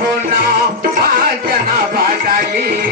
हो ना भाजना बाजाली.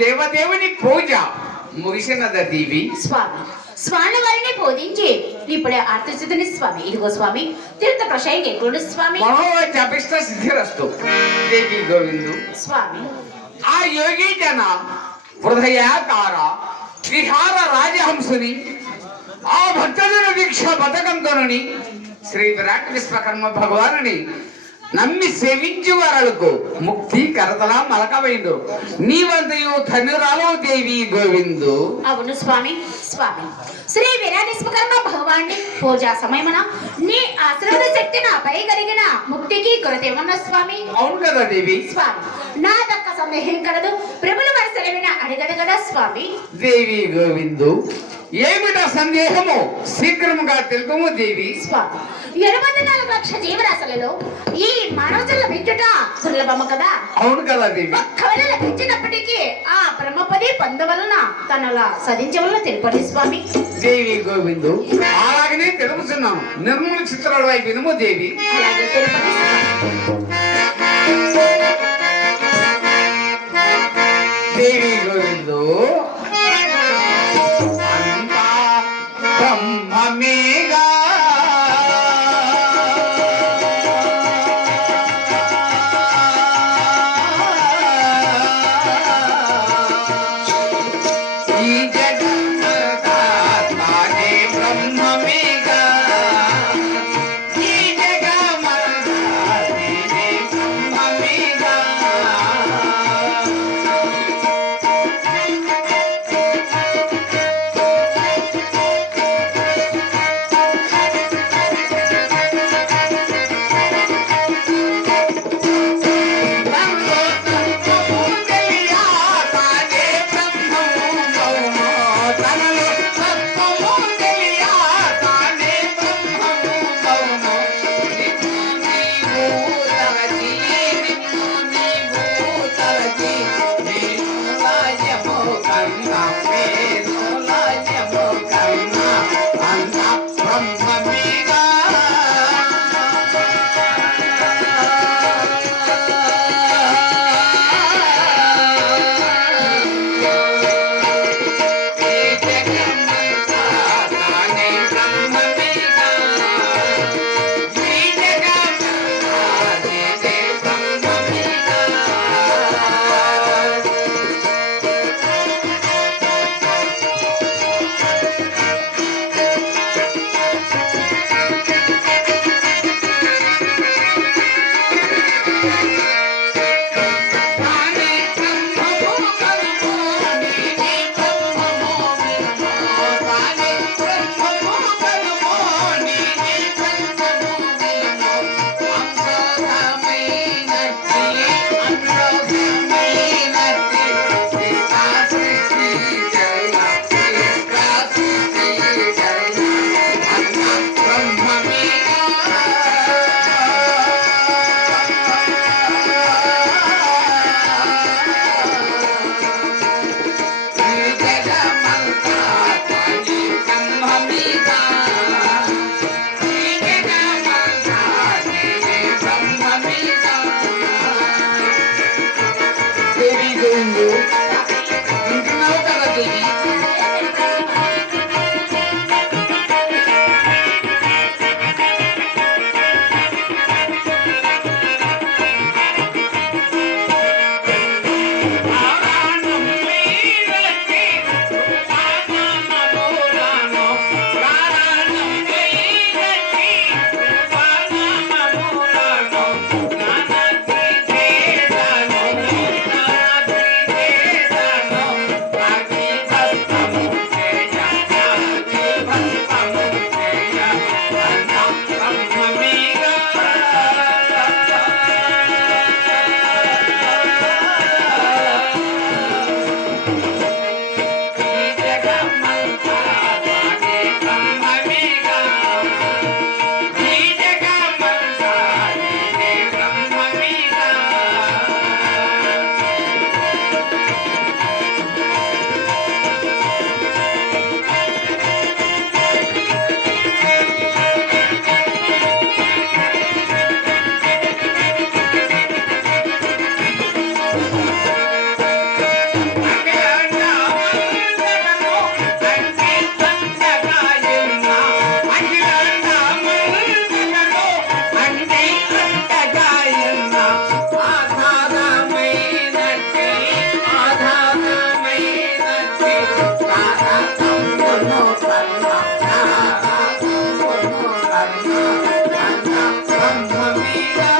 దేవదేవుని పూజ. ముగిసినద దేవి? స్వామి స్వామి వారిని బోధించి ఇప్పుడే ఆర్తస్థితిని స్వామి. ఇదిగో స్వామి తీర్థ ప్రశయం కేకుడు స్వామి. అభిష్ట సిద్ధిరస్తు. దేవి గోవిందు. స్వామి. ఆ యోగి జన హృదయాకార విహార రాజహంసుని ఆ భక్తజన దీక్ష బతకంతోనని శ్రీ విరాట్ విశ్వకర్మ భగవానుని నమ్మి సేవించు వరలకు ముక్తి కరతలా మలకవైందు నీవంతయు ధనురాలో దేవి గోవిందు. అవును స్వామి స్వామి. శ్రీ విరాటేశ్వకర్మ భగవాన్ని పూజా సమయమున నీ ఆశ్రద శక్తి నాపై కలిగిన ముక్తికి కొరత ఏమన్నా స్వామి. అవును కదా దేవి. స్వామి నా దక్క సందేహం కలదు ప్రభుల వరసలమైన అడగదు కదా స్వామి. దేవి గోవిందు ఏమిట సందేహము? శీఘ్రముగా తెలుపము దేవి. స్వామి ఎనభై నాలుగు లక్ష జీవరాశులలో ఈ జన్మ విద్యుట దుర్లభము కదా? అవును కదా దేవి. ఒక్కవేళ లభించినప్పటికీ ఆ బ్రహ్మపది పొందవలన తనలా సదించవలన తెలుపండి స్వామి. దేవి గోవిందు అలాగనే తెలుపుతున్నాను నిర్మల చిత్రాలు అయి వినుము దేవి. అలాగే తెలుపండి స్వామి. దేవి గోవిందు అంతా బ్రహ్మమేగా Yeah.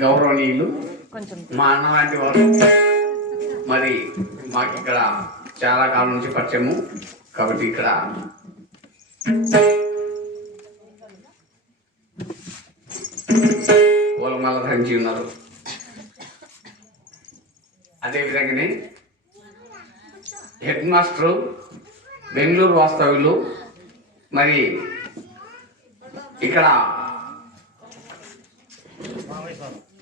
గౌరవనీయులు మా అన్న లాంటి వారు. మరి మాకు ఇక్కడ చాలా కాలం నుంచి పరిచయము. కాబట్టి ఇక్కడ పూలమాల ధరించి ఉన్నారు. అదేవిధంగానే హెడ్ మాస్టరు బెంగళూరు వాస్తవ్యులు. మరి ఇక్కడ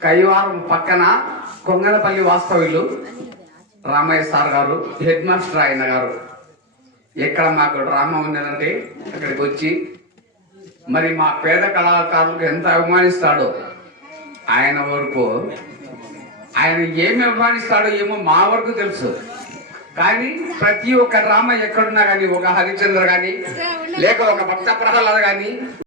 కైవారం పక్కన కొంగనపల్లి వాస్తవ్యులు రామయ్య సార్ గారు హెడ్ మాస్టర్ ఆయన గారు. ఎక్కడ మాకు డ్రామా ఉన్నదంటే అక్కడికి వచ్చి మరి మా పేద కళాకారులకు ఎంత అభిమానిస్తాడో ఆయన వరకు ఆయన ఏమి అభిమానిస్తాడో ఏమో మా వరకు తెలుసు. కానీ ప్రతి ఒక్క డ్రామా ఎక్కడున్నా కానీ ఒక హరిచంద్ర కానీ లేక ఒక భక్త ప్రహ్లాద్ కానీ